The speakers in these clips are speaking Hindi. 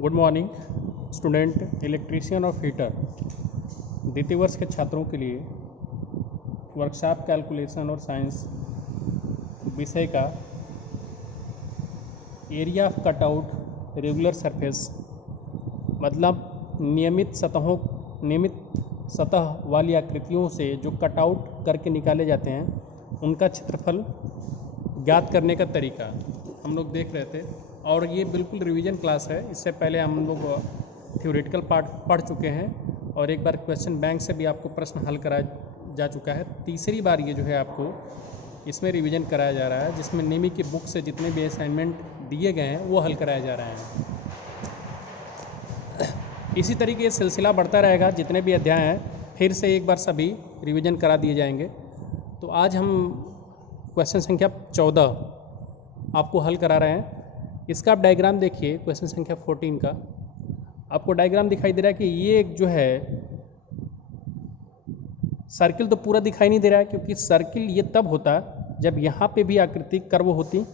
गुड मॉर्निंग स्टूडेंट, इलेक्ट्रीशियन और फिटर द्वितीय वर्ष के छात्रों के लिए वर्कशॉप कैलकुलेशन और साइंस विषय का area of cutout regular surface मतलब नियमित सतह वाली आकृतियों से जो कटआउट करके निकाले जाते हैं उनका क्षेत्रफल ज्ञात करने का तरीका हम लोग देख रहे थे। और ये बिल्कुल रिवीजन क्लास है। इससे पहले हम लोग थ्योरेटिकल पार्ट पढ़ चुके हैं और एक बार क्वेश्चन बैंक से भी आपको प्रश्न हल कराया जा चुका है। तीसरी बार ये जो है आपको इसमें रिवीजन कराया जा रहा है, जिसमें नेमी की बुक से जितने भी असाइनमेंट दिए गए हैं वो हल कराया जा रहा है। इसी तरीके ये सिलसिला बढ़ता रहेगा। जितने भी अध्याय हैं फिर से एक बार सभी रिवीजन करा दिए जाएंगे। तो आज हम क्वेश्चन संख्या 14 आपको हल करा रहे हैं। इसका आप डायग्राम देखिए। क्वेश्चन संख्या 14 का आपको डायग्राम दिखाई दे रहा है कि ये जो है सर्किल तो पूरा दिखाई नहीं दे रहा है, क्योंकि सर्किल ये तब होता जब यहाँ पे भी आकृति कर्व होती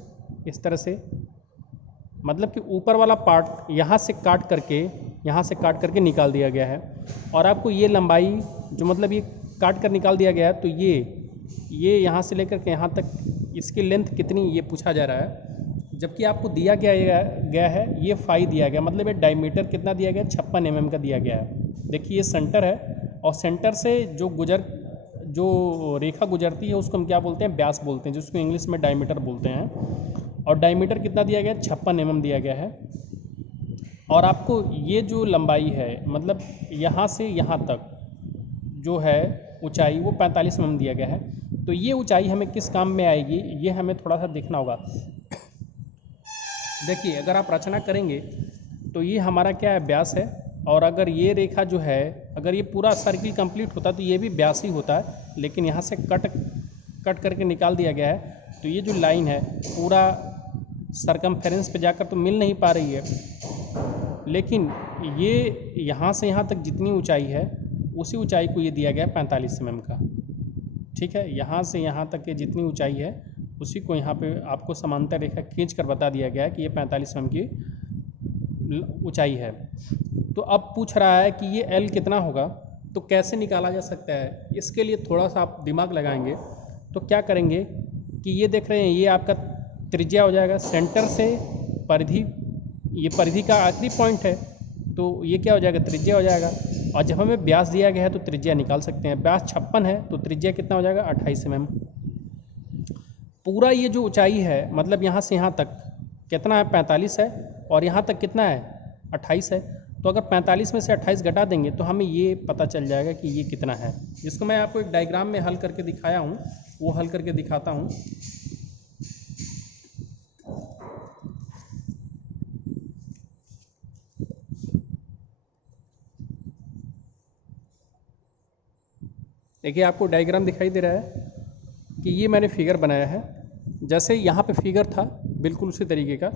इस तरह से, मतलब कि ऊपर वाला पार्ट यहाँ से काट करके निकाल दिया गया है। और आपको ये लंबाई जो मतलब ये काट कर निकाल दिया गया है, तो ये यहाँ से लेकर के यहाँ तक इसकी लेंथ कितनी ये पूछा जा रहा है। जबकि आपको दिया गया है ये फाई दिया गया, मतलब ये डायमीटर कितना दिया गया, 56 mm का दिया गया है। देखिए ये सेंटर है और सेंटर से जो रेखा गुजरती है उसको हम क्या बोलते हैं, व्यास बोलते हैं, जिसको इंग्लिश में डायमीटर बोलते हैं। और डायमीटर कितना दिया गया, 56 mm दिया गया है। और आपको ये जो लंबाई है, मतलब यहाँ से यहाँ तक जो है ऊंचाई, वो 45 mm दिया गया है। तो ये ऊंचाई हमें किस काम में आएगी, ये हमें थोड़ा सा देखना होगा। देखिए अगर आप रचना करेंगे तो ये हमारा क्या है, व्यास है। और अगर ये रेखा जो है, अगर ये पूरा सर्किल कंप्लीट होता तो ये भी व्यास ही होता है, लेकिन यहाँ से कट करके निकाल दिया गया है। तो ये जो लाइन है पूरा सरकमफेरेंस पे जाकर तो मिल नहीं पा रही है, लेकिन ये यहाँ से यहाँ तक जितनी ऊंचाई है उसी ऊंचाई को ये दिया गया 45 mm का। ठीक है, यहाँ से यहाँ तक के जितनी ऊंचाई है उसी को यहाँ पे आपको समांतर रेखा खींच कर बता दिया गया है कि ये 45 mm की ऊंचाई है। तो अब पूछ रहा है कि ये L कितना होगा, तो कैसे निकाला जा सकता है। इसके लिए थोड़ा सा आप दिमाग लगाएंगे तो क्या करेंगे कि ये देख रहे हैं, ये आपका त्रिज्या हो जाएगा। सेंटर से परिधि, ये परिधि का आखिरी पॉइंट है, तो ये क्या हो जाएगा, त्रिज्या हो जाएगा। और जब हमें व्यास दिया गया है तो त्रिज्या निकाल सकते हैं। व्यास 56 है तो त्रिज्या कितना हो जाएगा, 28 mm। पूरा ये जो ऊंचाई है, मतलब यहाँ से यहाँ तक कितना है, 45 है, और यहाँ तक कितना है, 28 है। तो अगर 45 में से 28 घटा देंगे तो हमें ये पता चल जाएगा कि ये कितना है, जिसको मैं आपको एक डायग्राम में हल करके दिखाया हूँ, वो हल करके दिखाता हूँ। देखिए आपको डायग्राम दिखाई दे रहा है कि ये मैंने फिगर बनाया है। जैसे यहाँ पे फिगर था बिल्कुल उसी तरीके का।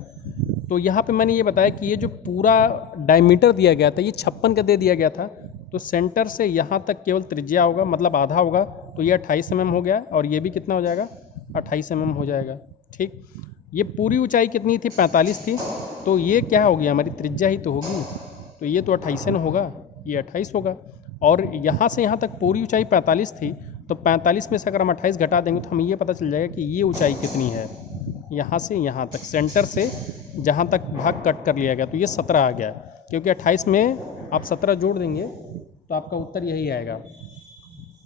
तो यहाँ पे मैंने ये बताया कि ये जो पूरा डायमीटर दिया गया था ये 56 का दे दिया गया था। तो सेंटर से यहाँ तक केवल त्रिज्या होगा, मतलब आधा होगा, तो ये 28 mm हो गया। और ये भी कितना हो जाएगा, 28 mm हो जाएगा। ठीक, ये पूरी ऊंचाई कितनी थी, 45 थी, तो ये क्या होगी, हमारी त्रिज्या ही तो होगी। तो ये तो 28 होगा, ये 28 होगा। और यहाँ से यहाँ तक पूरी ऊंचाई 45 थी, तो 45 में से अगर हम 28 घटा देंगे तो हमें ये पता चल जाएगा कि ये ऊंचाई कितनी है। यहाँ से यहाँ तक, सेंटर से जहाँ तक भाग कट कर लिया गया, तो ये 17 आ गया। क्योंकि 28 में आप 17 जोड़ देंगे तो आपका उत्तर यही आएगा।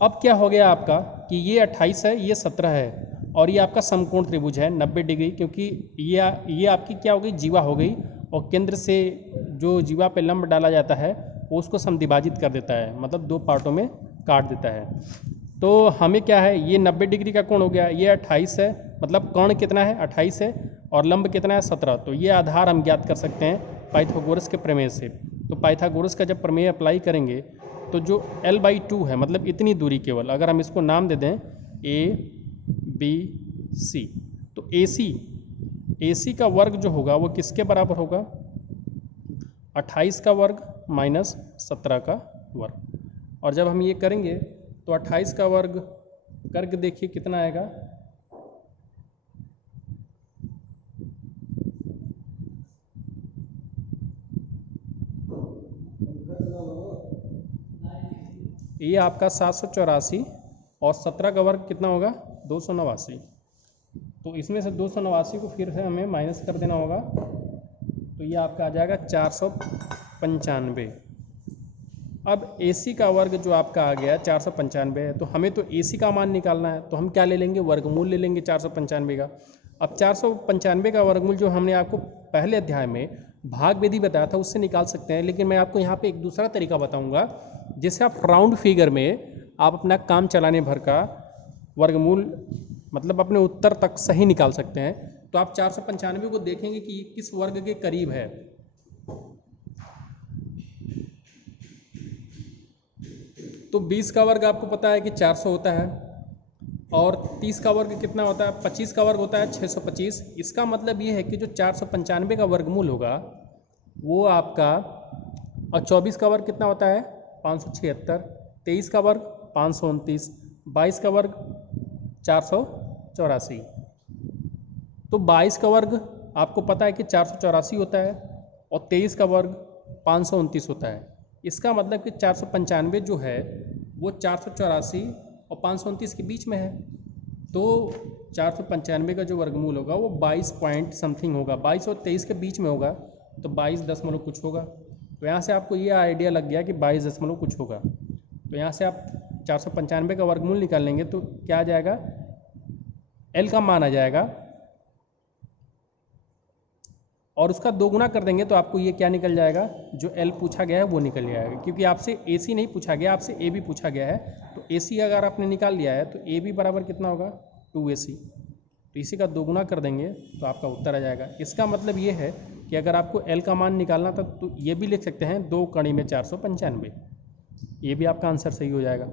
अब क्या हो गया आपका कि ये 28 है, ये 17 है, और ये आपका समकोण त्रिभुज है 90 डिग्री, क्योंकि ये आपकी क्या हो गई, जीवा हो गई। और केंद्र से जो जीवा पे लंब डाला जाता है वो उसको समद्विभाजित कर देता है, मतलब दो पार्टों में काट देता है। तो हमें क्या है, ये 90 डिग्री का कोण हो गया, ये 28 है, मतलब कोण कितना है, 28 है, और लंब कितना है, 17। तो ये आधार हम ज्ञात कर सकते हैं पाइथागोरस के प्रमेय से। तो पाइथागोरस का जब प्रमेय अप्लाई करेंगे तो जो L/2 है, मतलब इतनी दूरी केवल, अगर हम इसको नाम दे दें ABC, तो AC का वर्ग जो होगा वो किसके बराबर होगा, 28 का वर्ग माइनस 17 का वर्ग। और जब हम ये करेंगे तो 28 का वर्ग करके देखिए कितना आएगा, ये आपका 784 और 17 का वर्ग कितना होगा 289। तो इसमें से 289 को फिर से हमें माइनस कर देना होगा, तो ये आपका आ जाएगा 495। अब AC का वर्ग जो आपका आ गया 495 है, तो हमें तो AC का मान निकालना है, तो हम क्या ले लेंगे, वर्गमूल ले लेंगे 495 का। अब 495 का वर्गमूल जो हमने आपको पहले अध्याय में भाग विधि बताया था उससे निकाल सकते हैं, लेकिन मैं आपको यहाँ पे एक दूसरा तरीका बताऊँगा जिससे आप राउंड फिगर में आप अपना काम चलाने भर का वर्गमूल मतलब अपने उत्तर तक सही निकाल सकते हैं। तो आप 495 को देखेंगे कि ये किस वर्ग के करीब है। तो 20 का वर्ग आपको पता है कि 400 होता है, और 30 का वर्ग कितना होता है, 25 का वर्ग होता है 625। इसका मतलब ये है कि जो 495 का वर्गमूल होगा वो आपका, और 24 का वर्ग कितना होता है 576, 23 का वर्ग 529, 22 का वर्ग 484। तो 22 का वर्ग आपको पता है कि 484 होता है और 23 का वर्ग 529 होता है। इसका मतलब कि 495 जो है वो 484 और 529 के बीच में है। तो 495 का जो वर्गमूल होगा वो 22 पॉइंट समथिंग होगा, 22 और 23 के बीच में होगा, तो 22 दशमलव कुछ होगा। तो यहाँ से आपको ये आइडिया लग गया कि 22 दशमलव कुछ होगा। तो यहाँ से आप 495 का वर्गमूल निकाल लेंगे तो क्या आ जाएगा, L का मान आ जाएगा और उसका 2 गुना कर देंगे तो आपको ये क्या निकल जाएगा, जो L पूछा गया है वो निकल जाएगा। क्योंकि आपसे AC नहीं पूछा गया, आपसे AB पूछा गया है। तो AC अगर आपने निकाल लिया है तो AB बराबर कितना होगा 2AC। तो इसी का 2 गुना कर देंगे तो आपका उत्तर आ जाएगा। इसका मतलब ये है कि अगर आपको L का मान निकालना था तो ये भी लिख सकते हैं 2 कड़ी में 495, ये भी आपका आंसर सही हो जाएगा।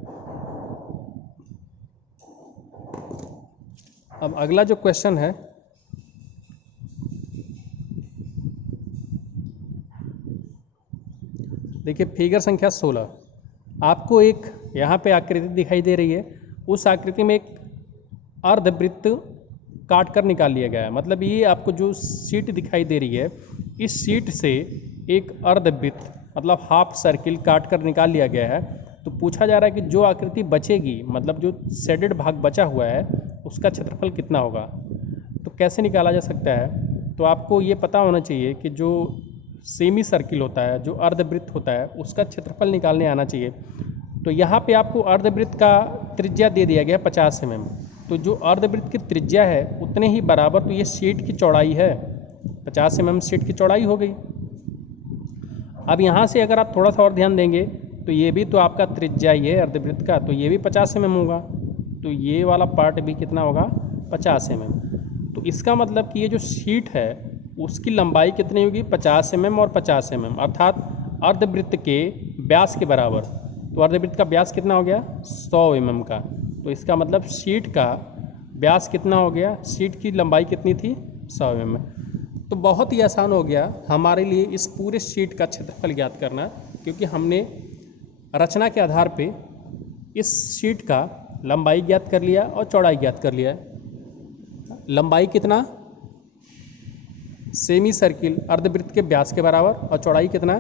अब अगला जो क्वेश्चन है, देखिए फिगर संख्या 16, आपको एक यहाँ पे आकृति दिखाई दे रही है। उस आकृति में एक अर्धवृत्त काट कर निकाल लिया गया है। मतलब ये आपको जो शीट दिखाई दे रही है, इस शीट से एक अर्धवृत्त मतलब हाफ सर्किल काट कर निकाल लिया गया है। तो पूछा जा रहा है कि जो आकृति बचेगी, मतलब जो शेडेड भाग बचा हुआ है, उसका क्षेत्रफल कितना होगा। तो कैसे निकाला जा सकता है, तो आपको ये पता होना चाहिए कि जो सेमी सर्किल होता है, जो अर्धवृत्त होता है, उसका क्षेत्रफल निकालने आना चाहिए। तो यहाँ पे आपको अर्धवृत्त का त्रिज्या दे दिया गया 50 mm। तो जो अर्धवृत्त की त्रिज्या है उतने ही बराबर तो ये शीट की चौड़ाई है, 50 mm शीट की चौड़ाई हो गई। अब यहाँ से अगर आप थोड़ा सा और ध्यान देंगे तो ये भी तो आपका त्रिज्या ही है अर्धवृत्त का, तो ये भी 50 mm होगा। तो ये वाला पार्ट भी कितना होगा 50 mm। तो इसका मतलब कि ये जो शीट है उसकी लंबाई कितनी होगी 50 mm और 50 mm, अर्थात अर्धवृत्त के व्यास के बराबर। तो अर्धवृत्त का व्यास कितना हो गया 100 mm का। तो इसका मतलब शीट का व्यास कितना हो गया, शीट की लंबाई कितनी थी 100 mm। तो बहुत ही आसान हो गया हमारे लिए इस पूरे शीट का क्षेत्रफल ज्ञात करना, क्योंकि हमने रचना के आधार पे इस शीट का लंबाई ज्ञात कर लिया और चौड़ाई ज्ञात कर लिया। लंबाई कितना, सेमी सर्किल अर्धवृत्त के व्यास के बराबर, और चौड़ाई कितना,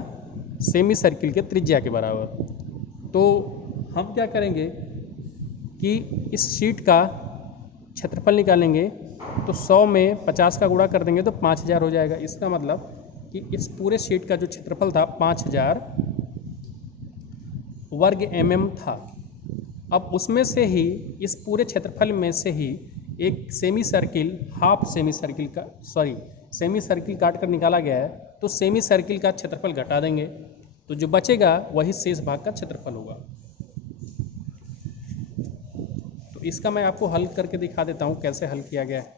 सेमी सर्किल के त्रिज्या के बराबर। तो हम क्या करेंगे कि इस शीट का क्षेत्रफल निकालेंगे, तो 100 में 50 का गुणा कर देंगे तो 5000 हो जाएगा। इसका मतलब कि इस पूरे शीट का जो क्षेत्रफल था 5000 वर्ग mm था। अब उसमें से ही, इस पूरे क्षेत्रफल में से ही एक semi circle, half semi circle का, सॉरी सेमी सर्किल काट कर निकाला गया है। तो सेमी सर्किल का क्षेत्रफल घटा देंगे तो जो बचेगा वही शेष भाग का क्षेत्रफल होगा। तो इसका मैं आपको हल करके दिखा देता हूँ कैसे हल किया गया है।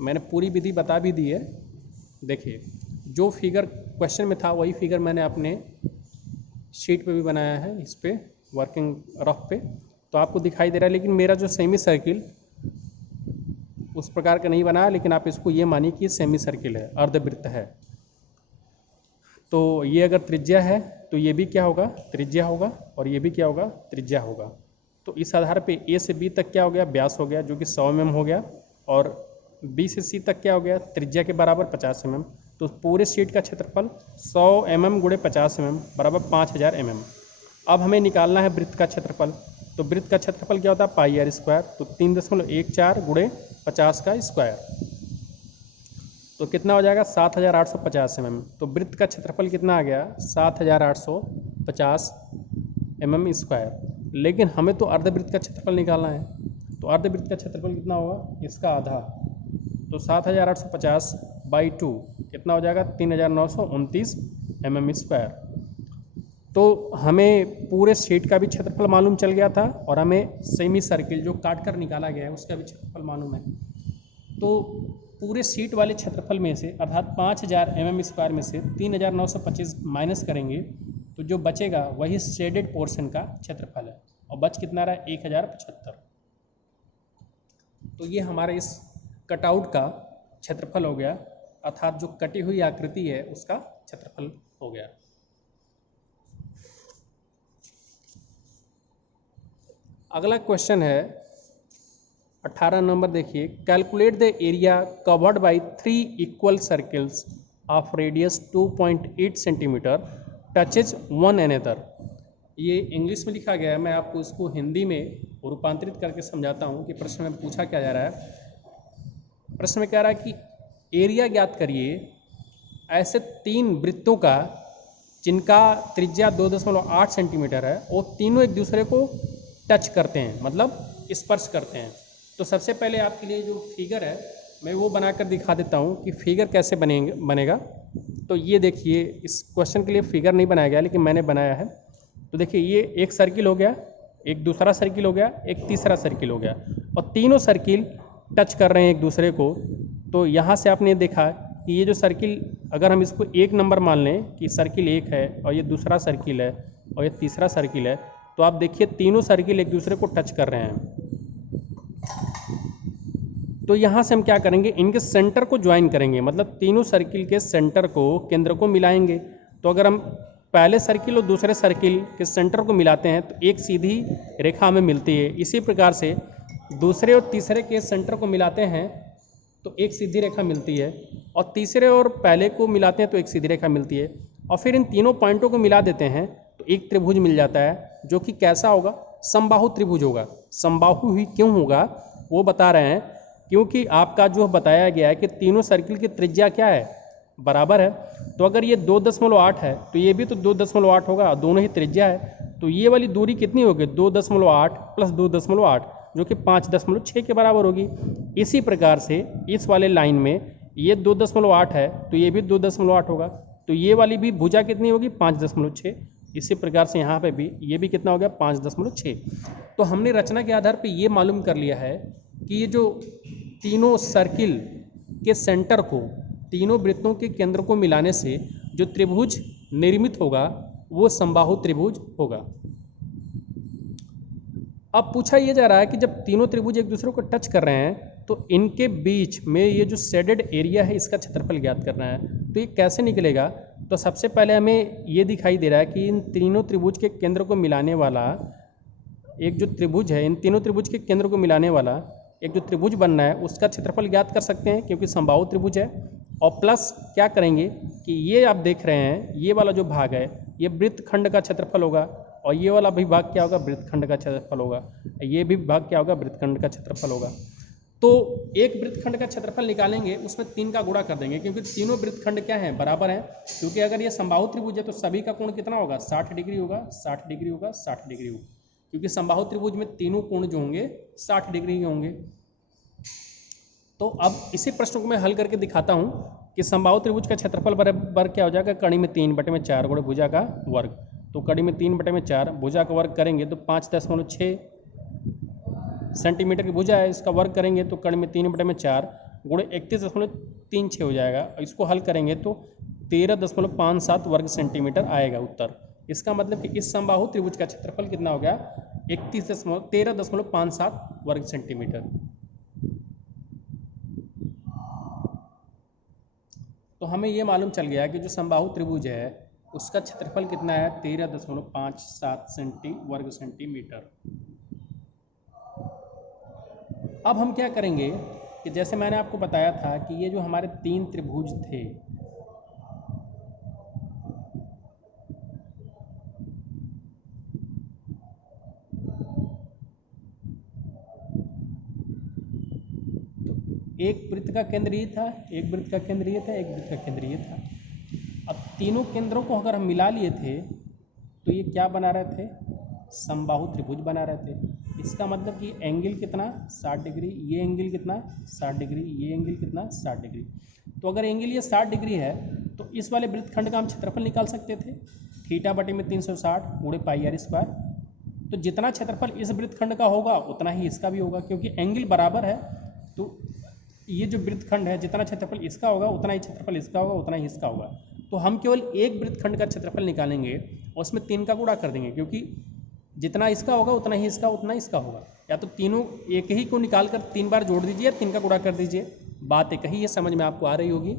मैंने पूरी विधि बता भी दी है। देखिए जो फिगर क्वेश्चन में था वही फिगर मैंने अपने शीट पे भी बनाया है, इस पे वर्किंग रफ पे, तो आपको दिखाई दे रहा है। लेकिन मेरा जो सेमी सर्किल उस प्रकार का नहीं बना, लेकिन आप इसको ये मानिए कि सेमी सर्किल है, अर्धवृत्त है। तो ये अगर त्रिज्या है तो ये भी क्या होगा, त्रिज्या होगा, और ये भी क्या होगा, त्रिज्या होगा। तो इस आधार पे A से B तक क्या हो गया, व्यास हो गया, जो कि 100 mm हो गया, और B से C तक क्या हो गया, त्रिज्या के बराबर 50 mm। तो पूरे शीट का क्षेत्रफल 100 mm गुणे 50 mm बराबर 5000 mm। अब हमें निकालना है वृत्त का क्षेत्रफल। तो वृत्त का क्षेत्रफल क्या होता है पाई आर स्क्वायर, तो 3.14 गुणे 50 का स्क्वायर, तो कितना हो जाएगा 7850 mm। तो वृत्त का क्षेत्रफल कितना आ गया 7850 mm स्क्वायर। लेकिन हमें तो अर्धवृत्त का क्षेत्रफल निकालना है, तो अर्धवृत्त का क्षेत्रफल कितना होगा इसका आधा, तो 7850 बाई 2 कितना हो जाएगा 3929 mm स्क्वायर। तो हमें पूरे शीट का भी क्षेत्रफल मालूम चल गया था और हमें सेमी सर्किल जो काट कर निकाला गया है उसका भी क्षेत्रफल मालूम है। तो पूरे शीट वाले क्षेत्रफल में से अर्थात 5000 mm स्क्वायर में से 3925 माइनस करेंगे तो जो बचेगा वही शेडेड पोर्शन का क्षेत्रफल है, और बच कितना रहा 1075। तो ये हमारे इस कटआउट का क्षेत्रफल हो गया, अर्थात जो कटी हुई आकृति है उसका क्षेत्रफल हो गया। अगला क्वेश्चन है 18 नंबर, देखिए calculate the area covered by 3 equal circles of radius 2.8 centimetre touches one another. ये इंग्लिश में लिखा गया है, मैं आपको इसको हिंदी में रूपांतरित करके समझाता हूँ कि प्रश्न में पूछा क्या जा रहा है। प्रश्न में कह रहा है कि एरिया ज्ञात करिए ऐसे 3 वृत्तों का जिनका त्रिज्या 2.8 सेंटीमीटर है और तीनों एक दूसरे को टच करते हैं, मतलब स्पर्श करते हैं। तो सबसे पहले आपके लिए जो फिगर है मैं वो बनाकर दिखा देता हूँ कि फिगर कैसे बनेगा। तो ये देखिए, इस क्वेश्चन के लिए फिगर नहीं बनाया गया लेकिन मैंने बनाया है। तो देखिए ये एक सर्किल हो गया, एक दूसरा सर्किल हो गया, एक तीसरा सर्किल हो गया, और तीनों सर्किल टच कर रहे हैं एक दूसरे को। तो यहाँ से आपने देखा कि ये जो सर्किल, अगर हम इसको 1 नंबर मान लें कि सर्किल 1 है और ये दूसरा सर्किल है और ये तीसरा सर्किल है, तो आप देखिए तीनों सर्किल एक दूसरे को टच कर रहे हैं। तो यहाँ से हम क्या करेंगे, इनके सेंटर को ज्वाइन करेंगे, मतलब तीनों सर्किल के सेंटर को, केंद्र को मिलाएंगे। तो अगर हम पहले सर्किल और दूसरे सर्किल के सेंटर को मिलाते हैं तो एक सीधी रेखा हमें मिलती है। इसी प्रकार से दूसरे और तीसरे के सेंटर को मिलाते हैं तो एक सीधी रेखा मिलती है, और तीसरे और पहले को मिलाते हैं तो एक सीधी रेखा मिलती है, और फिर इन तीनों पॉइंटों को मिला देते हैं तो एक त्रिभुज मिल जाता है, जो कि कैसा होगा, समबाहु त्रिभुज होगा। समबाहु ही क्यों होगा वो बता रहे हैं, क्योंकि आपका जो बताया गया है कि तीनों सर्किल की त्रिज्या क्या है, बराबर है। तो अगर ये 2.8 है तो ये भी तो 2.8 होगा, दोनों ही त्रिज्या है। तो ये वाली दूरी कितनी होगी, 2.8 प्लस 2.8 जो कि 5.6 के बराबर होगी। इसी प्रकार से इस वाले लाइन में ये 2.8 है तो ये भी 2.8 होगा, तो ये वाली भी भुजा कितनी होगी 5.6। इसी प्रकार से यहाँ पे भी ये भी कितना हो गया 5.6। तो हमने रचना के आधार पे ये मालूम कर लिया है कि ये जो तीनों सर्किल के सेंटर को, तीनों वृत्तों के केंद्र को मिलाने से जो त्रिभुज निर्मित होगा वो समबाहु त्रिभुज होगा। अब पूछा यह जा रहा है कि जब तीनों त्रिभुज एक दूसरे को टच कर रहे हैं तो इनके बीच में ये जो शेडेड एरिया है इसका क्षेत्रफल ज्ञात करना है। तो ये कैसे निकलेगा, तो सबसे पहले हमें ये दिखाई दे रहा है कि इन तीनों त्रिभुज के केंद्र को मिलाने वाला एक जो त्रिभुज है, इन तीनों त्रिभुज के केंद्र को मिलाने वाला एक जो त्रिभुज बनना है उसका क्षेत्रफल ज्ञात कर सकते हैं क्योंकि समबाहु त्रिभुज है। और प्लस क्या करेंगे कि ये आप देख रहे हैं ये वाला जो भाग है ये वृत्तखंड का क्षेत्रफल होगा, और ये वाला भी भाग क्या होगा, वृत्तखंड का क्षेत्रफल होगा। ये भी भाग क्या होगा, वृत्तखंड का क्षेत्रफल होगा। तो एक वृत्तखंड का क्षेत्रफल निकालेंगे, उसमें 3 का गुणा कर देंगे क्योंकि तीनों वृत्तखंड क्या हैं, बराबर हैं। क्योंकि अगर ये समबाहु त्रिभुज है तो सभी का कोण कितना होगा, 60 डिग्री होगा, 60 डिग्री होगा, 60 डिग्री होगा, क्योंकि समबाहु त्रिभुज में तीनों कोण जो होंगे 60 डिग्री के होंगे। तो अब इसी प्रश्न को मैं हल करके दिखाता हूँ कि समबाहु त्रिभुज का क्षेत्रफल बराबर क्या हो जाएगा, कड़ी में 3/4 गुणे भुजा का वर्ग। तो कड़ी में 3/4 भुजा का वर्ग करेंगे तो 5.6 सेंटीमीटर की भुजा है, इसका वर्ग करेंगे तो कड़ी में 3/4 गुणे 31.36 हो जाएगा। इसको हल करेंगे तो 13.57 वर्ग सेंटीमीटर आएगा उत्तर। इसका मतलब कि इस समबाहु त्रिभुज का क्षेत्रफल कितना हो गया, 13.57 वर्ग सेंटीमीटर। तो हमें ये मालूम चल गया कि जो समबाहु त्रिभुज है उसका क्षेत्रफल कितना है, 13.57 वर्ग सेंटीमीटर। अब हम क्या करेंगे कि जैसे मैंने आपको बताया था कि ये जो हमारे 3 त्रिभुज थे एक वृत्त का केंद्र ये था, एक वृत्त का केंद्र ये था, एक वृत्त का केंद्र ये था। अब तीनों केंद्रों को अगर हम मिला लिए थे तो ये क्या बना रहे थे, समबाहु त्रिभुज बना रहे थे। इसका मतलब कि एंगल कितना 60 डिग्री, ये एंगल कितना 60 डिग्री, ये एंगल कितना 60 डिग्री। तो अगर एंगल ये 60 डिग्री है तो इस वाले वृत्तखंड का हम क्षेत्रफल निकाल सकते थे, थीटा बटे में 360 गुणे पाई आर स्क्वायर। तो जितना क्षेत्रफल इस वृत्तखंड का होगा उतना ही इसका भी होगा, क्योंकि एंगल बराबर है। तो ये जो वृत्तखंड है जितना क्षेत्रफल इसका होगा उतना ही क्षेत्रफल इसका होगा, उतना ही इसका होगा। तो हम केवल एक वृत्तखंड का क्षेत्रफल निकालेंगे और उसमें 3 का गुणा कर देंगे, क्योंकि जितना इसका होगा उतना ही इसका, उतना इसका होगा। या तो तीनों एक ही को निकाल कर 3 बार जोड़ दीजिए, 3 का गुणा कर दीजिए, बात एक ही है, समझ में आपको आ रही होगी।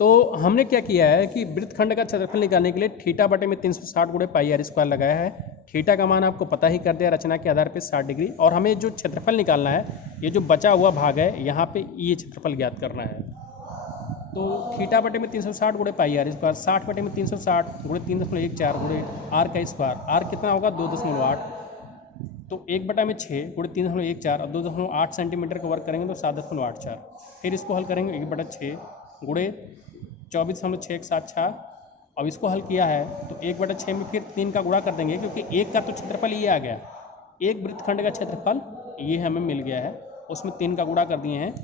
तो हमने क्या किया है कि वृत्तखंड का क्षेत्रफल निकालने के लिए थीटा बटे में 360 गुणे पाई आर स्क्वायर लगाया है। थीटा का मान आपको पता ही कर दिया रचना के आधार पे 60 डिग्री। और हमें जो क्षेत्रफल निकालना है, ये जो बचा हुआ भाग है यहाँ पे ये क्षेत्रफल ज्ञात करना है। तो थीटा बटे में 360 गुणे पाई आर स्क्वायर, 60 बटे में 360 गुणे 3.14 गुणे आर का स्क्वायर, आर कितना होगा 2.8। तो 1/6 गुणे 3.14 और 2.8 सेंटीमीटर का वर्क करेंगे तो 7.84। फिर इसको हल करेंगे 1/6 गुणे 24.617। अब इसको हल किया है तो 1/6 में फिर 3 का गुणा कर देंगे, क्योंकि एक का तो क्षेत्रफल ये आ गया, एक वृत्तखंड का क्षेत्रफल ये हमें मिल गया है, उसमें 3 का गुणा कर दिए हैं।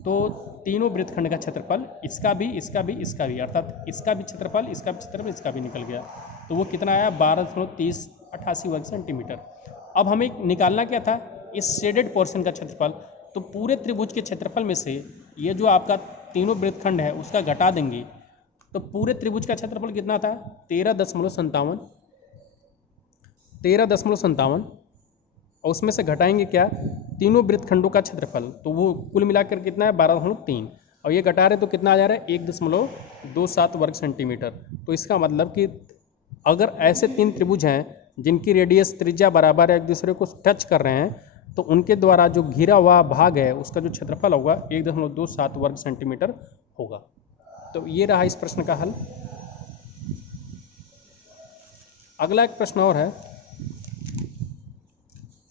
तो तीनों वृत्तखंड का क्षेत्रफल इसका भी, इसका भी, इसका भी, अर्थात इसका भी क्षेत्रफल, इसका भी क्षेत्रफल, इसका भी निकल गया। तो वो कितना आया 12.3088 वर्ग सेंटीमीटर। अब हमें निकालना क्या था, इस शेडेड पोर्शन का क्षेत्रफल। तो पूरे त्रिभुज के क्षेत्रफल में से ये जो आपका तीनों वृत्तखंड है उसका घटा देंगे, तो पूरे त्रिभुज का क्षेत्रफल कितना था 13.57 और उसमें से घटाएंगे क्या, तीनों वृत्तखंडों का क्षेत्रफल, तो वो कुल मिलाकर कितना है 12.3। और ये घटा रहे तो कितना आ जा रहा है 1.27 वर्ग सेंटीमीटर। तो इसका मतलब कि अगर ऐसे 3 त्रिभुज हैं जिनकी रेडियस त्रिज्या बराबर है, एक दूसरे को टच कर रहे हैं, तो उनके द्वारा जो घिरा हुआ भाग है उसका जो क्षेत्रफल होगा 1.27 वर्ग सेंटीमीटर होगा। तो ये रहा इस प्रश्न का हल। अगला एक प्रश्न और है,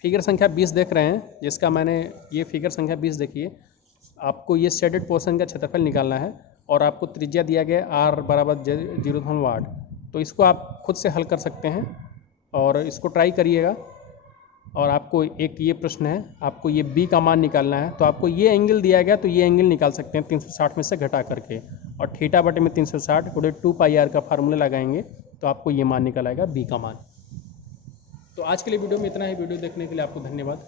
फिगर संख्या 20 देख रहे हैं, जिसका मैंने ये फिगर संख्या 20 देखिए। आपको ये शेडेड पोर्शन का क्षेत्रफल निकालना है और आपको त्रिज्या दिया गया r बराबर 0.8। तो इसको आप खुद से हल कर सकते हैं और इसको ट्राई करिएगा। और आपको एक ये प्रश्न है, आपको ये b का मान निकालना है। तो आपको ये एंगल दिया गया तो ये एंगल निकाल सकते हैं 360 में से घटा करके, और थीटा बटे में 360 गुणे 2 पाई आर का फार्मूला लगाएंगे तो आपको ये मान निकल आएगा b का मान। तो आज के लिए वीडियो में इतना ही। वीडियो देखने के लिए आपको धन्यवाद।